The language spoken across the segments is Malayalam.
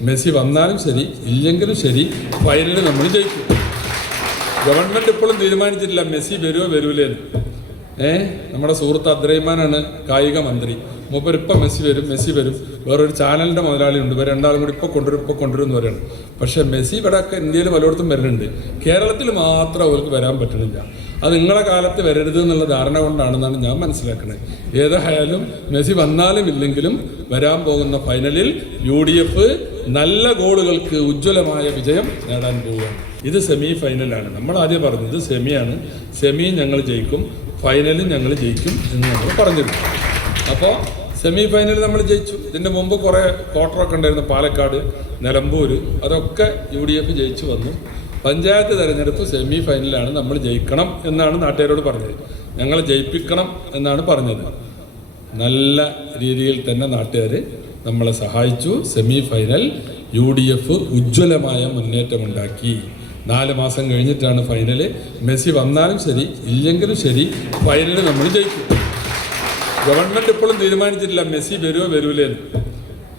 മെസ്സി വന്നാലും ശരി ഇല്ലെങ്കിലും ശരി ഫൈനലിൽ നമ്മൾ ജയിക്കും. ഗവൺമെന്റ് ഇപ്പോഴും തീരുമാനിച്ചിട്ടില്ല മെസ്സി വരുമോ വരൂലേന്ന് ഏ? നമ്മുടെ സുഹൃത്ത് അദ്രൈമാനാണ് കായിക മന്ത്രി. മൂപ്പർ ഇപ്പം മെസ്സി വരും മെസ്സി വരും. വേറൊരു ചാനലിന്റെ മുതലാളി ഉണ്ട് ഇവർ രണ്ടാളും കൂടി ഇപ്പോൾ കൊണ്ടുവരും ഇപ്പോൾ കൊണ്ടുവരും എന്ന് പറയുന്നത് പക്ഷേ മെസ്സി ഇവിടെ ഇന്ത്യയിൽ പലയിടത്തും വരുന്നുണ്ട്. കേരളത്തിൽ മാത്രം അവർക്ക് വരാൻ പറ്റണില്ല. അത് നിങ്ങളെ കാലത്ത് വരരുത് എന്നുള്ള ധാരണ കൊണ്ടാണെന്നാണ് ഞാൻ മനസ്സിലാക്കുന്നത് ഏതായാലും മെസ്സി വന്നാലും ഇല്ലെങ്കിലും വരാൻ പോകുന്ന ഫൈനലിൽ യു ഡി എഫ് നല്ല ഗോളുകൾക്ക് ഉജ്ജ്വലമായ വിജയം നേടാൻ പോവുകയാണ്. ഇത് സെമി ഫൈനലാണ് നമ്മൾ ആദ്യം പറഞ്ഞത് സെമിയാണ് സെമി ഞങ്ങൾ ജയിക്കും. ഫൈനലും ഞങ്ങൾ ജയിക്കും എന്ന് നമ്മൾ പറഞ്ഞിരുന്നു. അപ്പോൾ സെമി ഫൈനൽ നമ്മൾ ജയിച്ചു. ഇതിന്റെ മുമ്പ് കുറേ ക്വാർട്ടറൊക്കെ ഉണ്ടായിരുന്നു. പാലക്കാട് നിലമ്പൂർ അതൊക്കെ യു ഡി എഫ് ജയിച്ചു വന്നു. പഞ്ചായത്ത് തെരഞ്ഞെടുപ്പ് സെമി ഫൈനലാണ് നമ്മൾ ജയിക്കണം എന്നാണ് നാട്ടുകാരോട് പറഞ്ഞത്. ഞങ്ങൾ ജയിപ്പിക്കണം എന്നാണ് പറഞ്ഞത്. നല്ല രീതിയിൽ തന്നെ നാട്ടുകാർ നമ്മളെ സഹായിച്ചു. Semi final U D F ഉജ്ജ്വലമായ മുന്നേറ്റമുണ്ടാക്കി. നാല് മാസം കഴിഞ്ഞിട്ടാണ് ഫൈനൽ മെസ്സി വന്നാലും ശരി ഇല്ലെങ്കിലും ശരി ഫൈനൽ നമ്മൾ ജയിക്കും. ഗവൺമെന്റ് ഇപ്പോഴും തീരുമാനിച്ചിട്ടില്ല മെസ്സി വരുമോ വരൂലേന്ന്.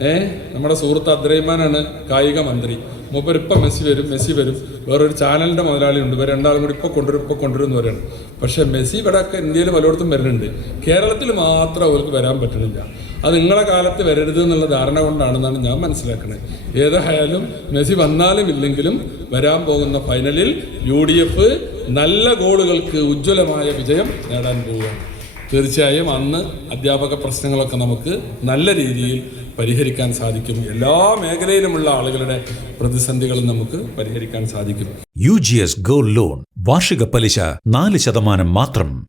ഏ? നമ്മുടെ സുഹൃത്ത് അദ്രൈമാനാണ് കായിക മന്ത്രി. മൂപ്പർ ഇപ്പം മെസ്സി വരും മെസ്സി വരും. വേറൊരു ചാനലിന്റെ മുതലാളി ഉണ്ട് ഇവർ രണ്ടാളും കൂടി ഇപ്പോൾ കൊണ്ടുവരും ഇപ്പോൾ കൊണ്ടുവരും എന്ന് പറയുന്നത് പക്ഷേ മെസ്സി ഇവിടെ ഇന്ത്യയിൽ പലയിടത്തും വരുന്നുണ്ട്. കേരളത്തിൽ മാത്രം അവർക്ക് വരാൻ പറ്റണില്ല അത് നിങ്ങളെ കാലത്ത് വരരുത് എന്നുള്ള ധാരണ കൊണ്ടാണെന്നാണ് ഞാൻ മനസ്സിലാക്കുന്നത് ഏതായാലും മെസ്സി വന്നാലും ഇല്ലെങ്കിലും വരാൻ പോകുന്ന ഫൈനലിൽ യു ഡി എഫ് നല്ല ഗോളുകൾക്ക് ഉജ്ജ്വലമായ വിജയം നേടാൻ പോവുകയാണ്. തീർച്ചയായും അന്ന് അധ്യാപക പ്രശ്നങ്ങളൊക്കെ നമുക്ക് നല്ല രീതിയിൽ പരിഹരിക്കാൻ സാധിക്കും. എല്ലാ മേഖലയിലുമുള്ള ആളുകളുടെ പ്രതിസന്ധികളും നമുക്ക് പരിഹരിക്കാൻ സാധിക്കും. U G S gold loan. വാർഷിക പലിശ നാല് ശതമാനം മാത്രം.